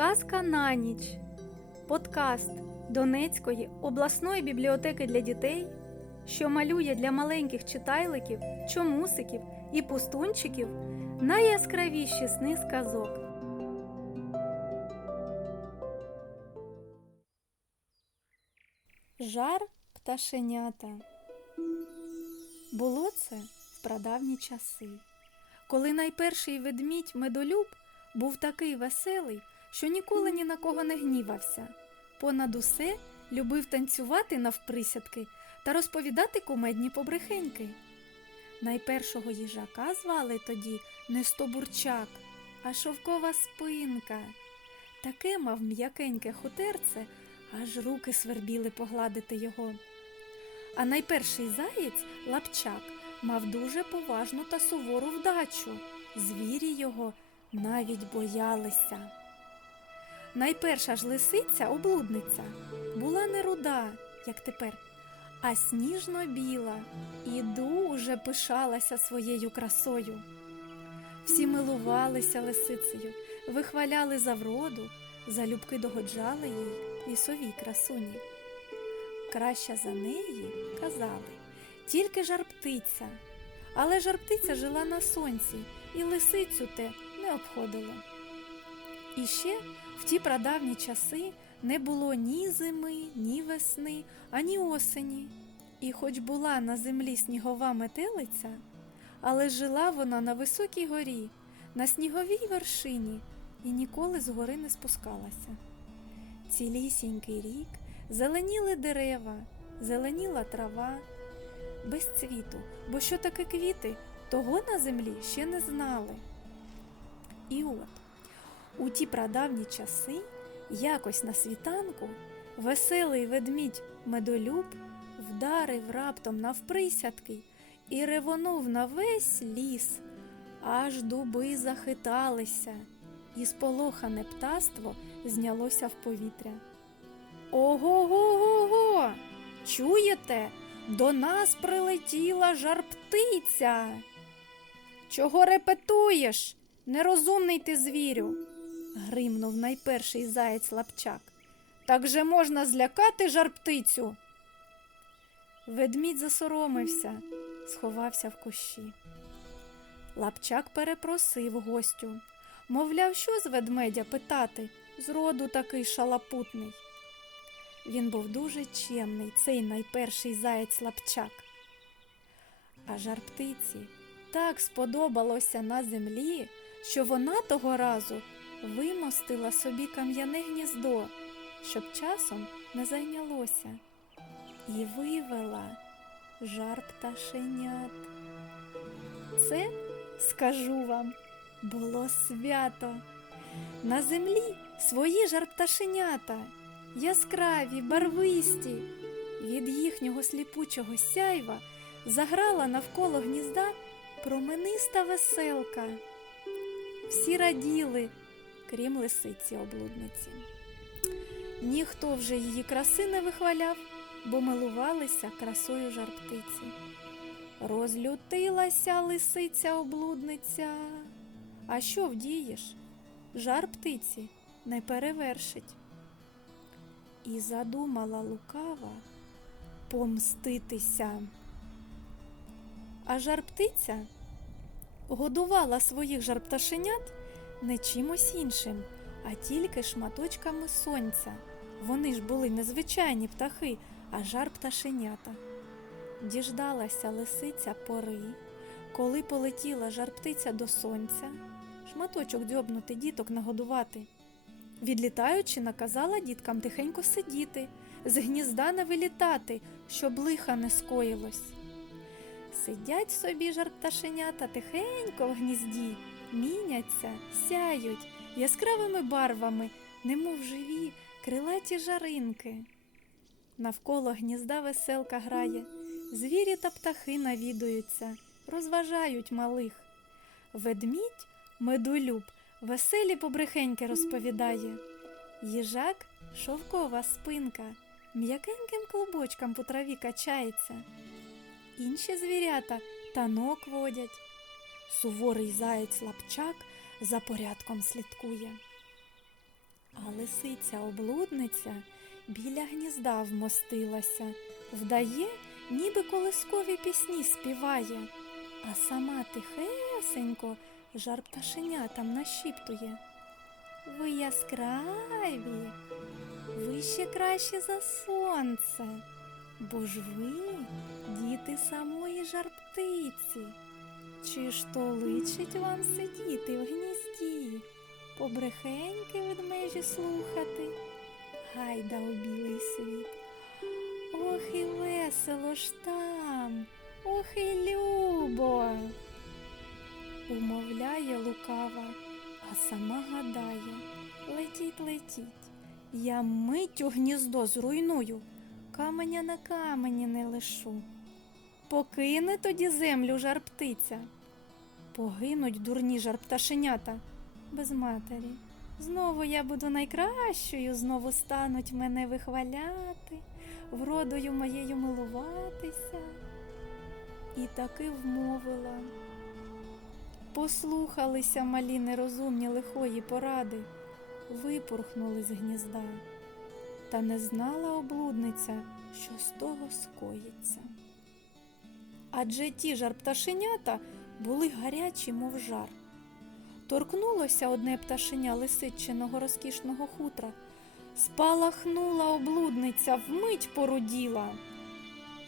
Казка на ніч. Подкаст Донецької обласної бібліотеки для дітей, що малює для маленьких читайликів, чомусиків і пустунчиків найяскравіші сни з казок. Жар пташенята. Було це в прадавні часи, коли найперший ведмідь медолюб був такий веселий, що ніколи ні на кого не гнівався. Понад усе любив танцювати навприсядки та розповідати кумедні побрехеньки. Найпершого їжака звали тоді не Стобурчак, а шовкова спинка. Таке мав м'якеньке хутерце, аж руки свербіли погладити його. А найперший заєць лапчак мав дуже поважну та сувору вдачу. Звірі його навіть боялися. Найперша ж лисиця, облудниця, була не руда, як тепер, а сніжно-біла і дуже пишалася своєю красою. Всі милувалися лисицею, вихваляли за вроду, залюбки догоджали їй лісовій красуні. Краща за неї, казали, тільки жарптиця, але жарптиця жила на сонці, і лисицю те не обходило. І ще в ті прадавні часи не було ні зими, ні весни, ані осені. І хоч була на землі снігова метелиця, але жила вона на високій горі, на сніговій вершині і ніколи з гори не спускалася. Цілісінький рік зеленіли дерева, зеленіла трава, без цвіту, бо що таке квіти, того на землі ще не знали. І от, у ті прадавні часи, якось на світанку, веселий ведмідь медолюб вдарив раптом навприсядки і ревонув на весь ліс, аж дуби захиталися, і сполохане птаство знялося в повітря. Ого-го-го-го! Чуєте? До нас прилетіла жарптиця. Чого репетуєш? Нерозумний ти звірю, гримнув найперший заєць лапчак. Так же можна злякати жарптицю. Ведмідь засоромився, сховався в кущі. Лапчак перепросив гостю. Мовляв, що з ведмедя питати, зроду такий шалапутний. Він був дуже чемний, цей найперший заєць лапчак. А жарптиці так сподобалося на землі, що вона того разу вимостила собі кам'яне гніздо, щоб часом не зайнялося, і вивела жар пташенят. Це, скажу вам, було свято. На землі свої жарпташенята, яскраві, барвисті. Від їхнього сліпучого сяйва заграла навколо гнізда промениста веселка. Всі раділи, крім лисиці облудниці. Ніхто вже її краси не вихваляв, бо милувалися красою жарптиці. Розлютилася лисиця облудниця. А що вдієш? Жар птиці не перевершить. І задумала лукава помститися. А жар птиця годувала своїх жарпташенят не чимось іншим, а тільки шматочками сонця. Вони ж були незвичайні птахи, а жар пташенята. Діждалася лисиця пори, коли полетіла жар птиця до сонця, шматочок дзьобнути діток нагодувати. Відлітаючи, наказала діткам тихенько сидіти, з гнізда не вилітати, щоб лиха не скоїлось. Сидять собі жарпташенята тихенько в гнізді, міняться, сяють яскравими барвами, немов живі крилаті жаринки. Навколо гнізда веселка грає, звірі та птахи навідуються, розважають малих. Ведмідь, медулюб, веселі побрехеньки розповідає. Їжак шовкова спинка, м'якеньким клубочком по траві качається. Інші звірята танок водять. Суворий заєць лапчак за порядком слідкує. А лисиця облудниця біля гнізда вмостилася, вдає, ніби колискові пісні співає, а сама тихесенько жар пташенятам нашіптує. Ви яскраві, ви ще краще за сонце, бо ж ви діти самої жарптиці. Чи ж то личить вам сидіти в гнізді, побрехеньки ведмежі слухати? Гайда у білий світ. Ох і весело ж там, ох і любо. Умовляє лукава, а сама гадає, летіть, летіть. Я миттю гніздо зруйную, каменя на камені не лишу. Покине тоді землю жар птиця. Погинуть дурні жар пташенята без матері. Знову я буду найкращою, знову стануть мене вихваляти, вродою моєю милуватися. І таки вмовила. Послухалися малі нерозумні лихої поради, випорхнули з гнізда. Та не знала облудниця, що з того скоїться. Адже ті жар пташенята були гарячі, мов жар. Торкнулося одне пташеня лисичиного розкішного хутра, спалахнула облудниця, вмить поруділа.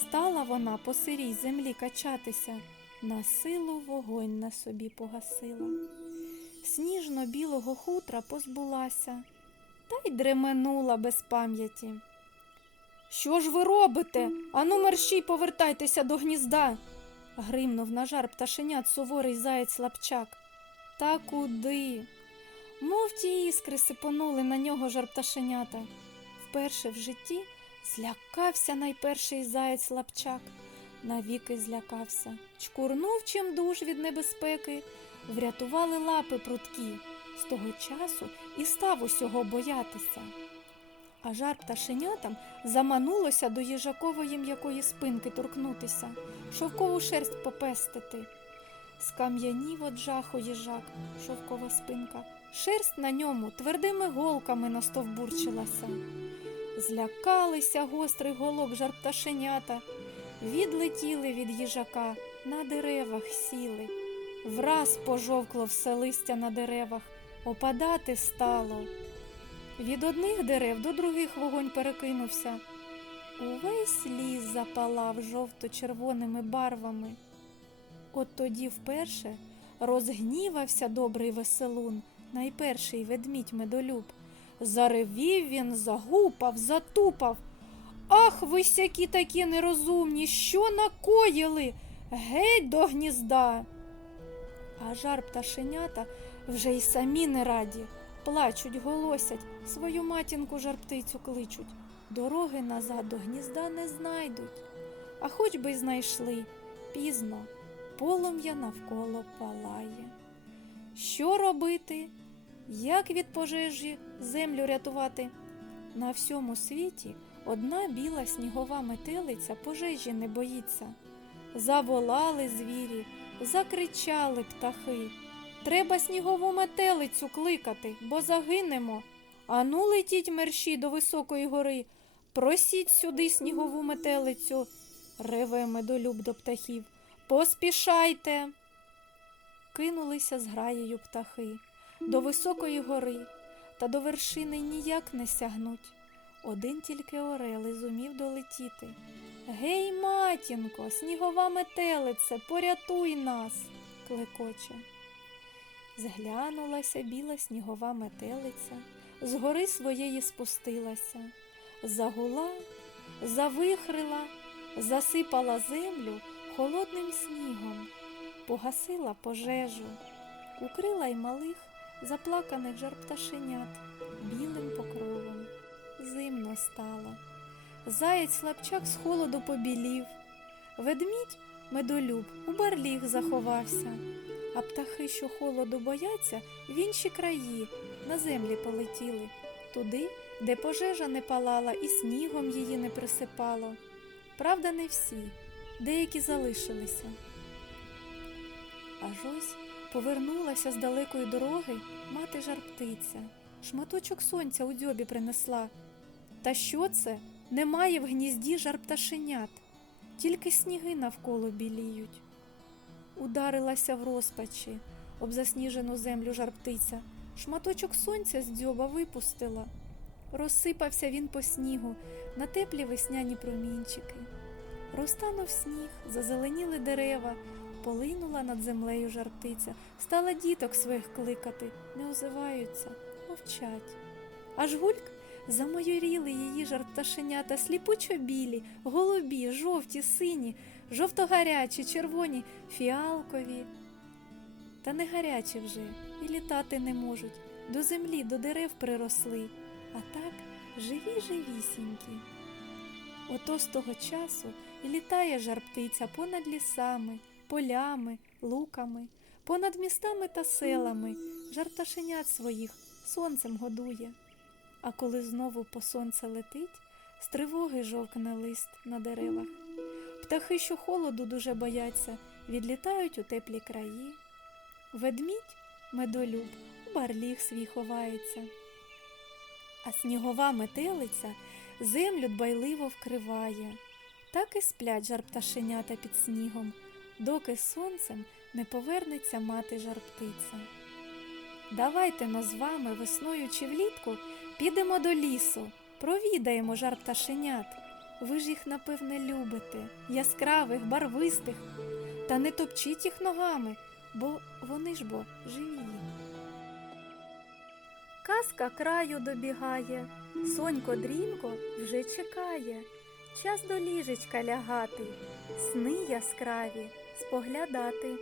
Стала вона по сирій землі качатися, на силу вогонь на собі погасила. Сніжно-білого хутра позбулася, та й дременула без пам'яті. Що ж ви робите? Ану мерщій повертайтеся до гнізда. гримнув на жар пташенят суворий заєць лапчак. Та куди? Мов ті іскри сипонули на нього жар пташенята. Вперше в житті злякався найперший заєць лапчак. Навіки злякався, чкурнув чим душ від небезпеки, врятували лапи прудкі. З того часу і став усього боятися. А жар пташенятам заманулося до їжакової м'якої спинки торкнутися, шовкову шерсть попестити. Скам'янів от жаху їжак, шовкова спинка, шерсть на ньому твердими голками настовбурчилася. Злякалися гострих голок жар пташенята, відлетіли від їжака, на деревах сіли. Враз пожовкло все листя на деревах, опадати стало. Від одних дерев до других вогонь перекинувся. Увесь ліс запалав жовто-червоними барвами. От тоді вперше розгнівався добрий веселун, найперший ведмідь медолюб. Заревів він, загупав, затупав. Ах, ви сякі такі нерозумні, що накоїли? Геть до гнізда. А жар пташенята вже й самі не раді плачуть, голосять, свою матінку жарптицю кличуть. Дороги назад до гнізда не знайдуть, а хоч би й знайшли пізно, полум'я навколо палає. Що робити? Як від пожежі землю рятувати? На всьому світі одна біла снігова метелиця пожежі не боїться. Заволали звірі, закричали птахи. Треба снігову метелицю кликати, бо загинемо. Ану, летіть мерщі до високої гори, просіть сюди снігову метелицю, реве медолюб до птахів. Поспішайте. Кинулися з граєю птахи до високої гори, та до вершини ніяк не сягнуть. Один тільки орел і зумів долетіти. Гей, матінко, снігова метелице, порятуй нас, клекоче. Зглянулася біла снігова метелиця, з гори своєї спустилася, загула, завихрила, засипала землю холодним снігом, погасила пожежу, укрила й малих заплаканих жар пташенят білим покровом. Зимно стало. Заєць слабчак з холоду побілів, ведмідь медолюб у барліг заховався а птахи, що холоду бояться, в інші краї на землі полетіли, туди, де пожежа не палала і снігом її не присипало. Правда, не всі, деякі залишилися. Аж ось повернулася з далекої дороги мати жар птиця, шматочок сонця у дзьобі принесла. Та що це? Немає в гнізді жар пташенят, тільки сніги навколо біліють. Ударилася в розпачі об засніжену землю жар птиця, шматочок сонця з дзьоба випустила. Розсипався він по снігу на теплі весняні промінчики. Розтанув сніг, зазеленіли дерева, полинула над землею жар птиця, стала діток своїх кликати, не озиваються, мовчать. Аж гульк замайоріли її жар пташенята, сліпучо білі, голубі, жовті, сині, жовто-гарячі, червоні, фіалкові. Та не гарячі вже і літати не можуть, до землі, до дерев приросли, а так живі живісінькі. Ото з того часу і літає жар птиця понад лісами, полями, луками, понад містами та селами, жар пташенят своїх сонцем годує. А коли знову по сонце летить, з тривоги жовкне лист на деревах. Птахи, що холоду дуже бояться, відлітають у теплі краї. Ведмідь, медолюб, у барліг свій ховається. А снігова метелиця землю дбайливо вкриває. Так і сплять жар пташенята під снігом, доки сонцем не повернеться мати жар птиця. Давайте но з вами весною чи влітку підемо до лісу, провідаємо жар пташенят. Ви ж їх, напевне, любите, яскравих, барвистих, та не топчіть їх ногами, бо вони ж бо живі. Казка краю добігає, сонько дрімко вже чекає, час до ліжечка лягати, сни яскраві споглядати.